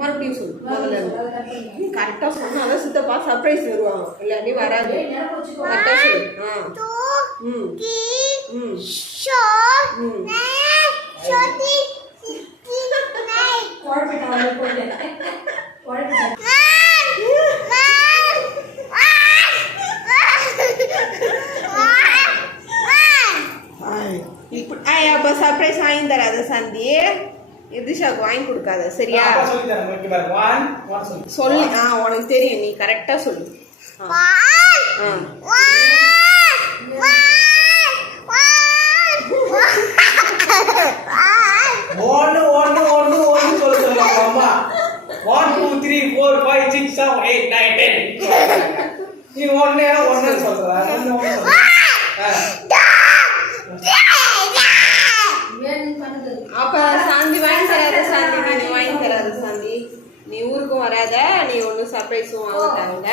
மறுபடியும் சொல்லு முதல்ல நீ கரெக்டா சொன்னாதான் சித்தப்பா சர்ப்ரைஸ் வருவாங்க இல்லாட்டி வராது கரெக்டா அப்ப சர்ப்ரைஸ் வாங்கி தராத சாந்தி எதிஷாக்கு வாங்கி கொடுக்காத சரியா சொல்லு உனக்கு தெரியும் நீ கரெக்டா சொல்லு அப்ப சாந்தி வாங்கி தராத சாந்தி நீ வாங்கி தராத சாந்தி நீ ஊருக்கும் வராத நீ ஒன்றும் சர்ப்ரைஸும் வாங்கிட்டாங்க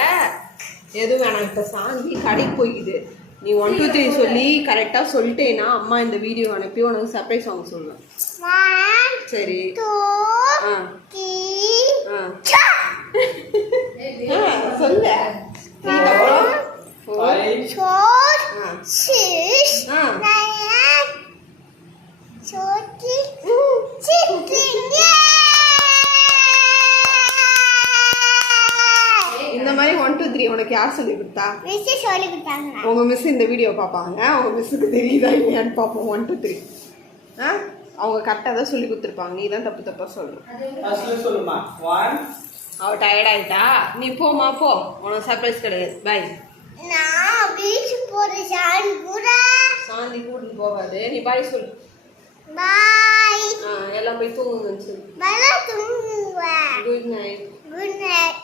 எதுவும் வேணாம். இப்போ சாந்தி கடைக்கு போய்க்குது நீ 1 2 3 சொல்லி கரெக்டாக சொல்லிட்டேன்னா அம்மா இந்த வீடியோ அனுப்பி உனக்கு சர்ப்ரைஸ் வாங்க சொல்லுவேன். சரி சொல்ல இந்த மாதிரி 1 2 3 உனக்கு யார் சொல்லி கொடுத்தா? உங்க மிஸ் இந்த வீடியோ பார்ப்பாங்க. அவங்க மிஸ்ஸுக்கு தெரியுதா இல்லையான்னு பார்ப்போம். 1 2 3 அவங்க கரெக்டாக தான் சொல்லி கொடுத்துருப்பாங்க. நீ தான் தப்பு தப்பா சொல்லுமா. அவ டயர்ட் ஆயிட்டா நீ போமா போ. உனக்கு சர்ப்ரைஸ் கிடையாது. பாய். சாந்தி கூட்டிட்டு போகாது. நீ பாய் சொல்லு. பாய். எல்லாம் போய் தூங்குங்கன்னு சொல்லு. Good night. Good night.